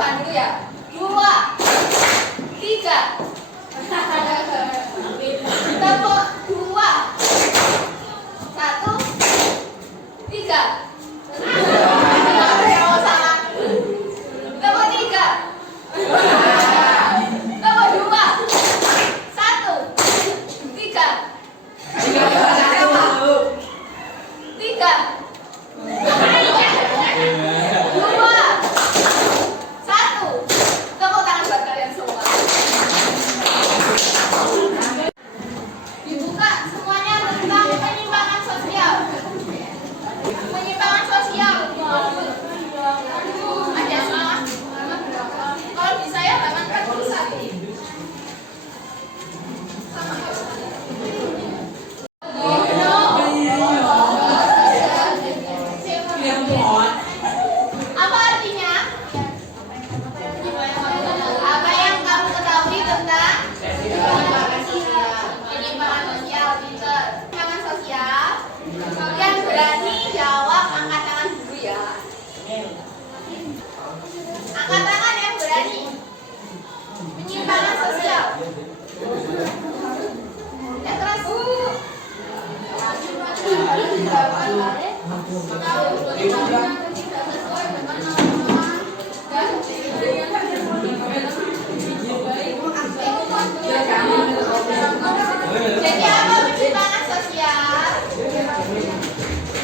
jawaban dulu ya. 2, 3. Tepuk 2, 1, 3. Ada yang mau salah. Tepuk 3. Tepuk 2, 1, 3. 3. 2, 1. Tepuk tangan buat kalian semua. Dibuka semuanya tentang penyimpangan sosial. Penyimpangan sosial. Ada semua? Kalau bisa ya jangan tulisan. Apa artinya? Apa yang kamu ketahui tentang penyimpangan sosial? Penyimpangan sosial, pinter. Penyimpangan sosial. Yang berani jawab angkat tangan dulu ya. Angkat tangan yang berani. Penyimpangan sosial. Yang keras. Jadi apa penyimpangan sosial?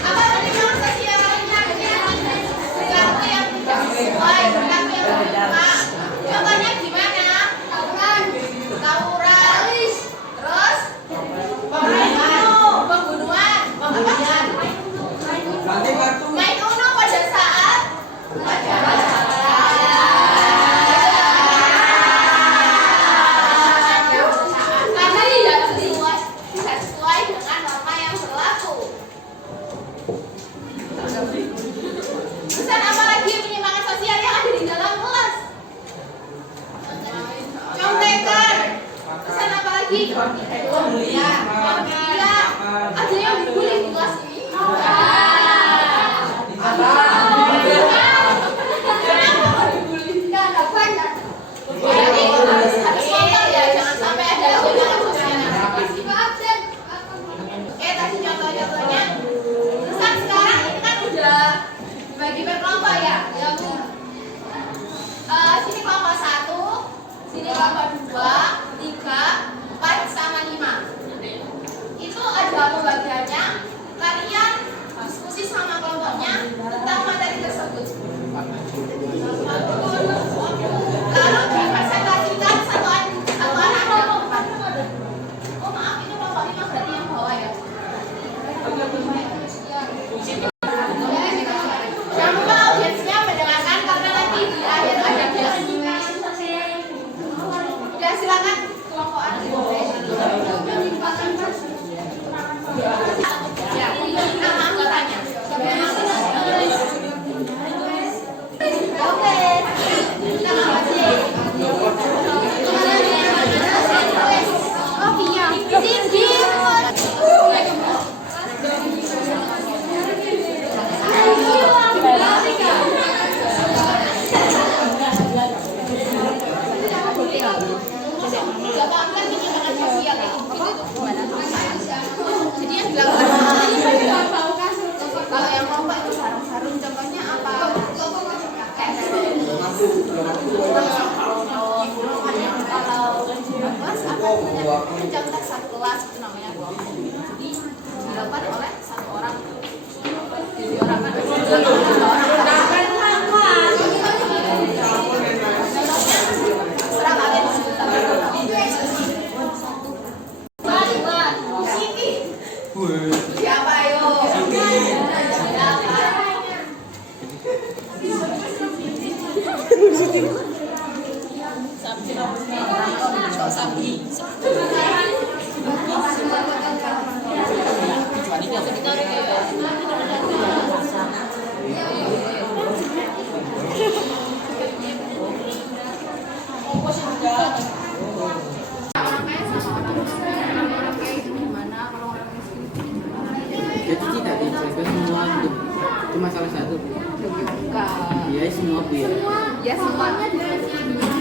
Apa penyimpangan sosial? Perilaku yang tidak sesuai, perilaku yang bermanfaat. Contohnya gimana? Tawuran, terus pembunuhan, main uno pada saat karena tidak sesuai dengan norma yang berlaku. Pesan apa lagi penyimpangan sosial yang ada di dalam kelas? Contekan. Pesan apa lagi? Ya, ada yang dibully di kelas ini. Kenapa mau dibully? Karena banyak. Jadi harus total ya, jangan sampai ada penyimpangan sosial. Oke, tadi contoh-contohnya. Terus kan sekarang ini kan udah dibagi per kelompok ya. Sini kelompok 1, sini kelompok 2, 3, 4 sama 5. Itu ada pembagiannya. Kalian diskusi sama kelompoknya tentang materi tersebut. Lalu dipresentasikan satu anak ke depan. Oh maaf, ini kelompok 5 berarti yang bawah ya. Jangan lupa audiensnya mendengarkan karena nanti di akhir ada biasanya. Ya silakan kelompok A. Ya, nama anggotanya. Oke. Nama apa sih? Oh iya. Tinggi. Jadi yang dilakukan kalau yang kelompok itu sarung-sarung contohnya apa? Kalau kelas apa jam satu kelas itu namanya kelompok. Jadi dilakukan oleh satu orang. Jadi orang kan serah kalian sebentar. Siapa ayo? Jadi tidak dijaga semua untuk cuma salah satu. Iya semua bu ya. Ya semua.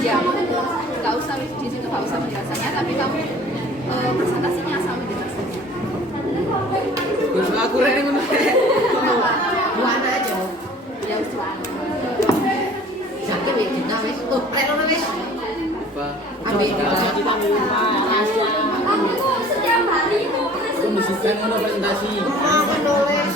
Ya, nggak usah di situ nggak usah penjelasannya, tapi kamu presentasinya sama penjelasannya. Terus aku rene ngono. Buana aja. Ya wis wae. Sakit wis kita wis. Oh, rek ono wis. Apa? Ambil kita rahasia. Aku tuh setiap hari itu Aku mesti kan ngono presentasi. ono wis.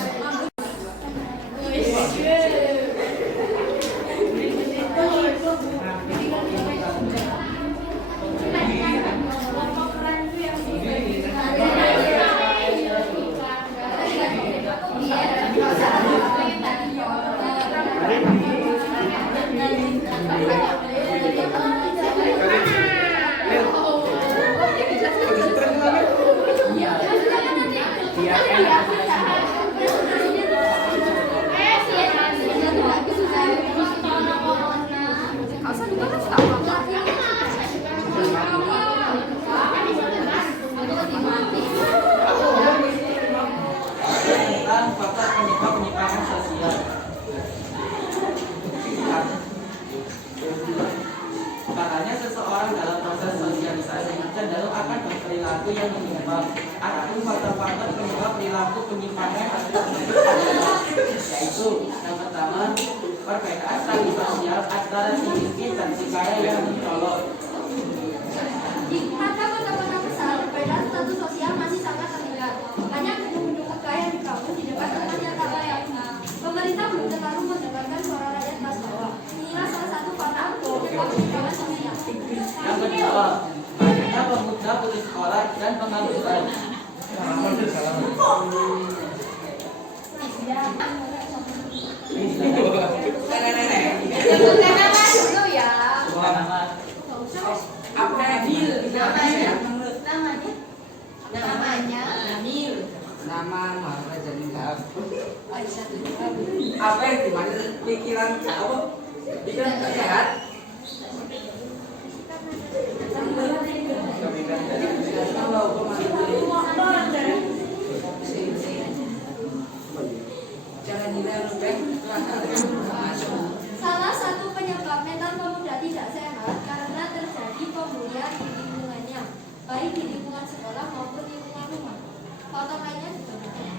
Nggak usah dibahas tak apa-apa. Tentang faktor penyebab penyimpangan sosial. Katanya seseorang dalam proses sosialisasi cenderung akan berperilaku yang menyimpang. Adapun faktor-faktor penyebab perilaku penyimpangan yaitu yang pertama perbedaan status sosial antara si miskin dan si kaya yang ditolong. di mata kota-kota besar, perbedaan status sosial masih sangat terlihat. Banyak gedung-gedung megah yang dibangun di dekat tempat yang tak layak. Pemerintah belum terlalu mendengarkan suara rakyat kelas bawah. Inilah salah satu faktor penyebab penyimpangan sosial. Yang kedua, banyaknya pemuda putus sekolah dan pengangguran. Jangan dulu ya. Namanya. Nama Mahara jadi enggak. Apa yang dimana pikiran kamu? Pikiran tak sehat. Jangan hilang Salah satu penyebab mental pemuda tidak sehat karena terjadi pembulian di lingkungannya, baik di lingkungan sekolah maupun lingkungan rumah. Faktor lainnya juga banyak.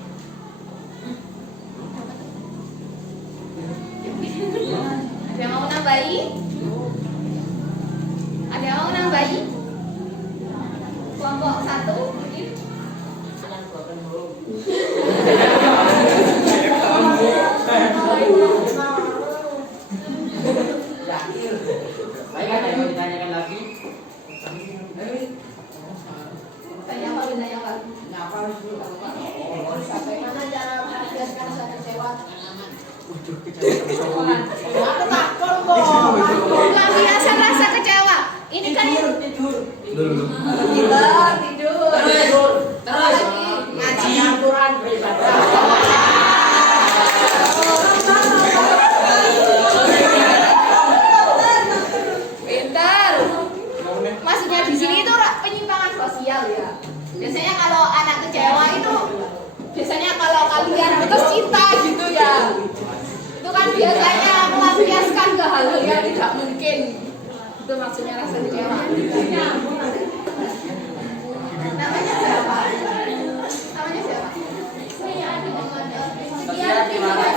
Ada yang mau nambahi? Ada yang mau nambahi? Kelompok 1 mungkin? Baik, ada yang mau ditanyakan lagi? Tanya apa? Tanya apa? Bagaimana cara menjelaskan rasa kecewa? Pelampiasan rasa kecewa. Ini kan Tidur. tidur. Terus ngaji Quran beribadah. Pintar. Maksudnya di sini itu penyimpangan sosial ya. Biasanya kalau anak kecewa itu biasanya kalau kalian putus cinta gitu ya. Itu kan biasanya melampiaskan ke hal-hal yang tidak mungkin. Itu maksudnya rasa kecewa. Namanya siapa? Namanya siapa? Sosial gimana?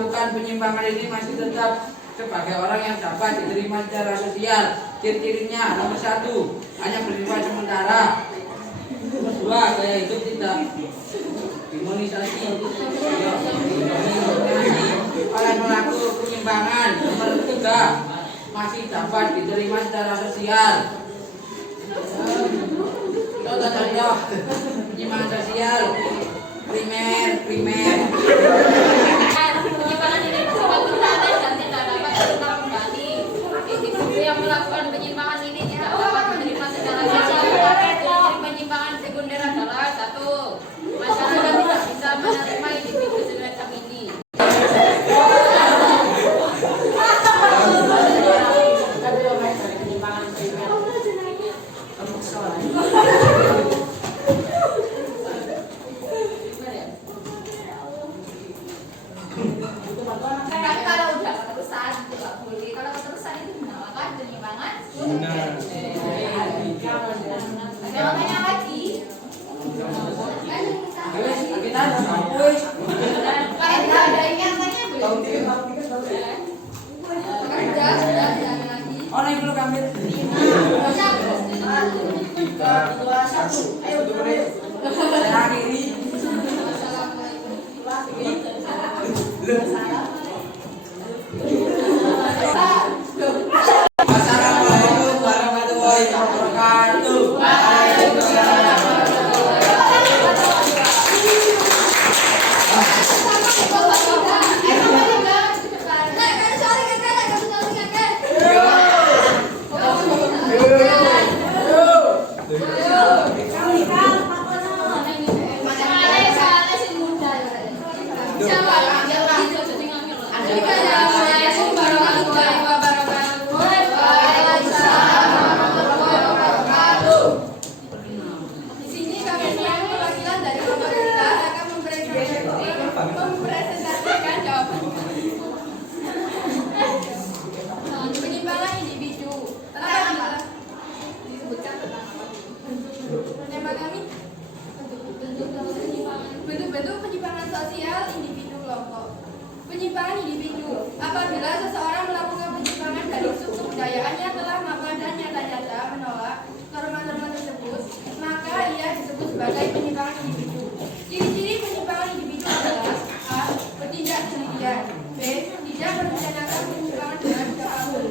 melakukan penyimpangan ini masih tetap sebagai orang yang dapat diterima secara sosial. Ciri-cirinya nomor 1, hanya bersifat sementara. Nomor 2, gaya hidup tidak dimonisasi oleh pelaku penyimpangan. Nomor 3, masih dapat diterima secara sosial. Contoh-contoh penyimpangan sosial primer. Penyimpangan ini bersifat permanen dan tidak dapat terulang kembali. Individu yang melakukan penyimpangan ini tidak dapat menerima secara sosial. Ciri-ciri penyimpangan sekunder adalah 1. Masyarakat tidak bisa menerima individu semacam ini. Tapi kalau udah keterusan itu nggak boleh. Kalau keterusan itu dinamakan penyimpangan. Ada namanya lagi. Kita hapus. Kayak nggak ada ingatannya belum. Orang yang perlu kami. Saya akhiri. Assalamualaikum warahmatullahi wabarakatuh. Di sini kami sebagai perwakilan dari pemerintah akan mempresentasikan jawaban. Penyimpangan individu. Apabila disebutkan tentang apa? Tema kami bentuk-bentuk penyimpangan sosial individu kelompok. Penyimpangan individu apabila seseorang melakukan penyimpangan dari unsur kebudayaannya telah mapan dan nyata-nyata menolak norma-norma tersebut, maka ia disebut sebagai penyimpangan individu. Ciri-ciri penyimpangan individu adalah A. Bertindak sendirian. B. Tidak merencanakan penyimpangan dengan siapapun.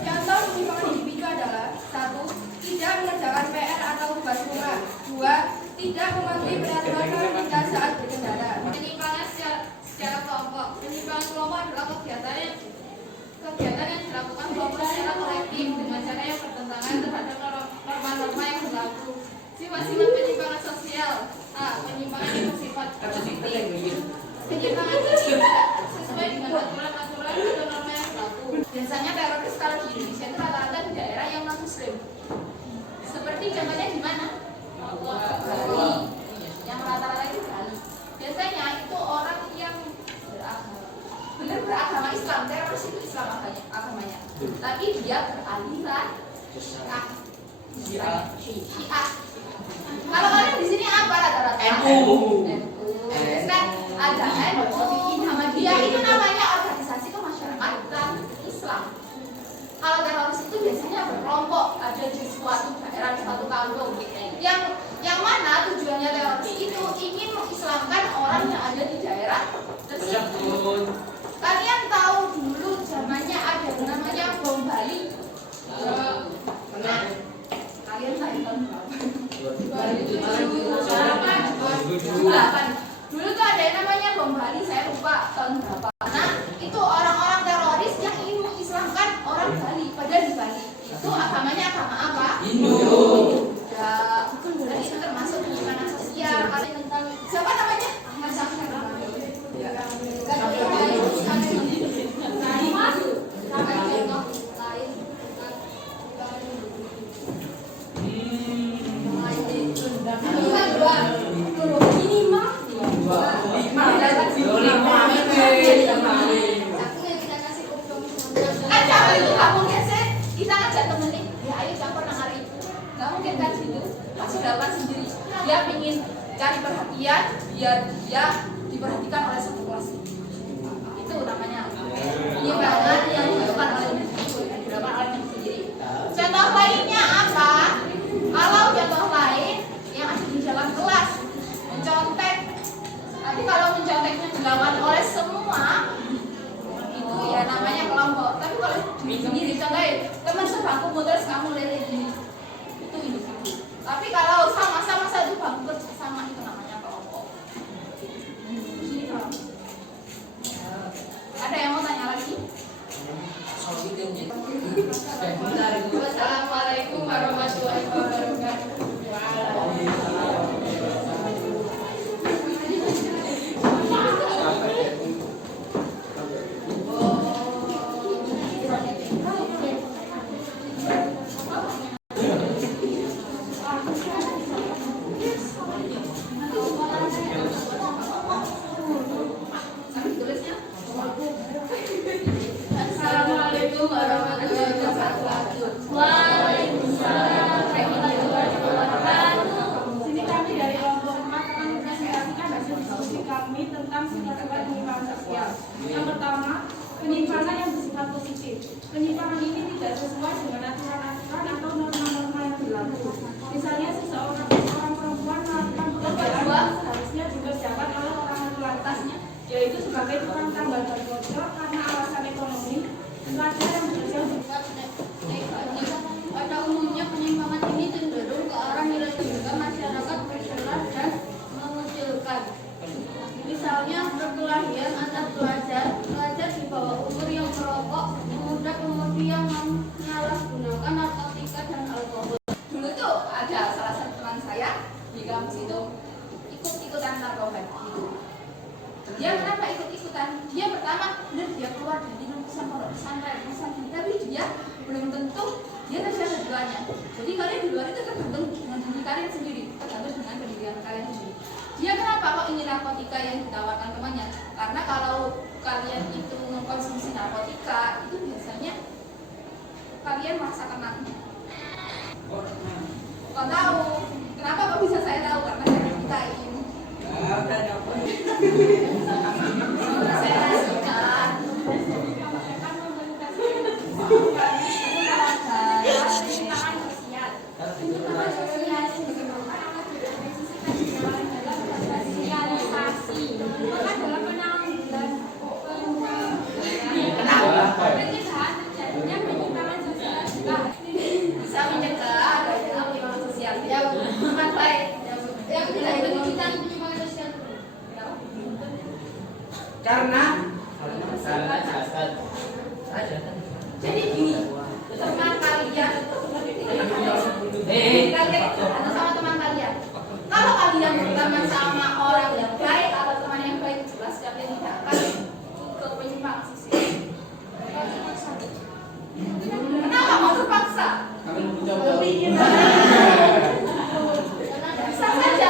Contoh penyimpangan individu adalah 1. Tidak mengerjakan PR atau tugas rumah. 2. Tidak mematuhi peraturan lalu lintas saat berkendara. Penyimpangan secara kelompok. Penyimpangan kelompok adalah kegiatan yang dilakukan kelompok secara kolektif dengan cara yang bertentangan terhadap norma-norma yang berlaku. Sifat-sifat penyimpangan sosial. A. Penyimpangan yang bersifat positif. Penyimpangan ini tidak sesuai dengan aturan-aturan atau norma yang berlaku. Biasanya teroris kalau di Indonesia itu rata-rata di daerah yang non muslim. Seperti contohnya di mana? Bali. Yang rata-rata itu Bali. Biasanya itu orang yang benar beragama Islam, teroris itu Islam agamanya. Tapi dia beraliran Syiah. Kalau kalian di sini apa rata-rata? NU. Kan ada Muhammadiyah, itu namanya organisasi kemasyarakatan Islam. Kalau teroris itu biasanya berkelompok, ada di suatu daerah, di suatu kampung. Yang mana tujuannya teroris itu ingin mengislamkan orang yang ada di daerah tersebut. Kalian tahu dulu zamannya ada yang namanya bom Bali. Nah, kalian tahu tahun berapa? 2008. Dulu tuh ada yang namanya bom Bali, saya lupa tahun berapa. Nah, itu orang-orang teroris yang ingin mengislamkan orang Bali. Padahal di Bali itu agamanya agama apa? Hindu. Ya, dan itu termasuk penyimpangan sosial. Kalian tentang siapa namanya? Ahmad Syamsul. Kita ngajak temen nih, ya ayo campur nang hari itu. Gak mungkin kan gitu, pasti dapat sendiri. Dia ingin cari perhatian biar dia diperhatikan oleh satu kelas. Itu Itu namanya penyimpangan yang dilakukan oleh individu, yang dilakukan oleh individu sendiri. Contoh lainnya apa? Kalau contoh lain yang ada di dalam kelas mencontek, tapi kalau menconteknya dilakukan oleh semua itu ya namanya kelompok. Tapi kalau diri sendiri, contohnya teman sebangku terus kamu lihat gini, itu individu. Tapi kalau sama-sama satu bangku kerja sama itu namanya kelompok. Sini kalau ada yang mau tanya lagi? Wassalamualaikum warahmatullahi wabarakatuh. Assalamualaikum warahmatullahi wabarakatuh. Waalaikumsalam warahmatullahi wabarakatuh. Sini kami dari kelompok 4 akan mempresentasikan hasil diskusi kami tentang sifat-sifat penyimpangan sosial. Yang pertama, penyimpangan yang bersifat positif. Penyimpangan ini tidak sesuai dengan aturan-aturan atau norma-norma yang berlaku. Misalnya seorang perempuan melakukan pekerjaan seharusnya dikerjakan oleh orang lantasnya, yaitu sebagai tukang tambal ban bocor karena alasan ekonomi. Pelajar yang bekerja Pada umumnya penyimpangan ini cenderung ke arah nilai sehingga masyarakat berkelas dan mengucilkan. Misalnya perkelahian antar pelajar di bawah umur yang merokok, pemuda-pemudi yang menyalahgunakan narkotika dan alkohol. Dulu tuh ada salah satu teman saya di kampus itu ikut-ikutan narkoba gitu. Dia kenapa ikut-ikutan? Dia pertama benar dia keluar dari pesantren, tapi dia belum tentu dia tersiap keduanya. Jadi kalian di luar itu tergantung dengan diri kalian sendiri, tergantung dengan pendirian kalian sendiri. Dia kenapa kok ingin narkotika yang ditawarkan temannya? Karena kalau kalian itu mengkonsumsi narkotika itu biasanya kalian merasa tenang. Kok tahu? Kenapa kok bisa saya tahu? Karena saya ceritain. Saya rasakan. Penyimpangan sosial yang disebabkan akan direalisasikan dalam sosialisasi. Maka dalam penanggulangan pencegahan terjadinya penyimpangan sosial juga Bisa mencegah adanya penyimpangan sosial. Ya, teman baik. Yang tidak itu tentang penyimpangan sosial. Karena jadi gini, teman kalian atau sama teman kalian. Kalau kalian berteman sama orang yang baik atau teman yang baik, jelas kalian tidak akan ke penyimpangan sosial. Kenapa mau terpaksa? Bisa saja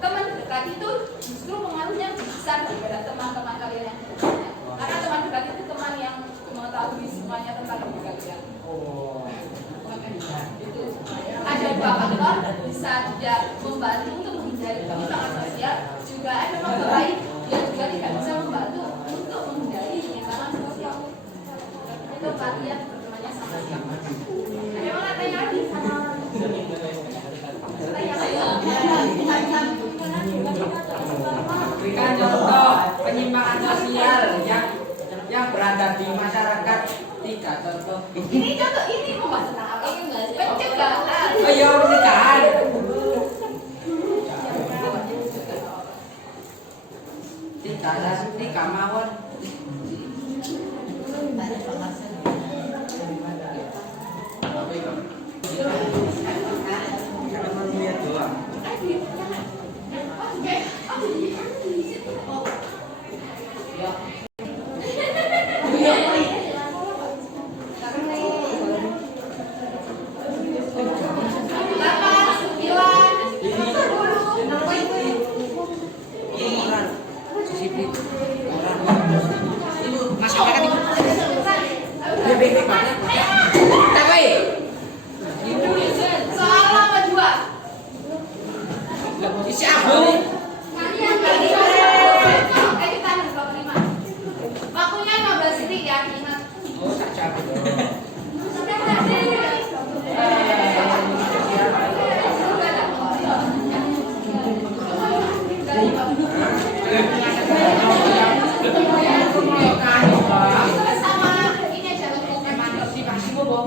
teman dekat itu justru pengaruhnya lebih besar daripada teman-teman kalian yang lainnya. Karena teman dekat itu teman yang mengetahui semuanya tentang diri kalian. Itu ada dua faktor, bisa dia membantu untuk menghindari penyimpangan sosial, juga ada faktor lain dia juga tidak bisa membantu untuk menghindari penyimpangan sosial. Itu kalian bertemannya sama siapa? Ada yang mau tanya lagi? Berikan contoh penyimpangan sosial yang berada di masyarakat. 3 contoh. Ini contoh ini membahas tentang apa? Pencegahan. Ayo pencegahan. Tiga mawon. Masyarakat itu. Soal nomor 2. Isi aku. Kita nomor 5. apa?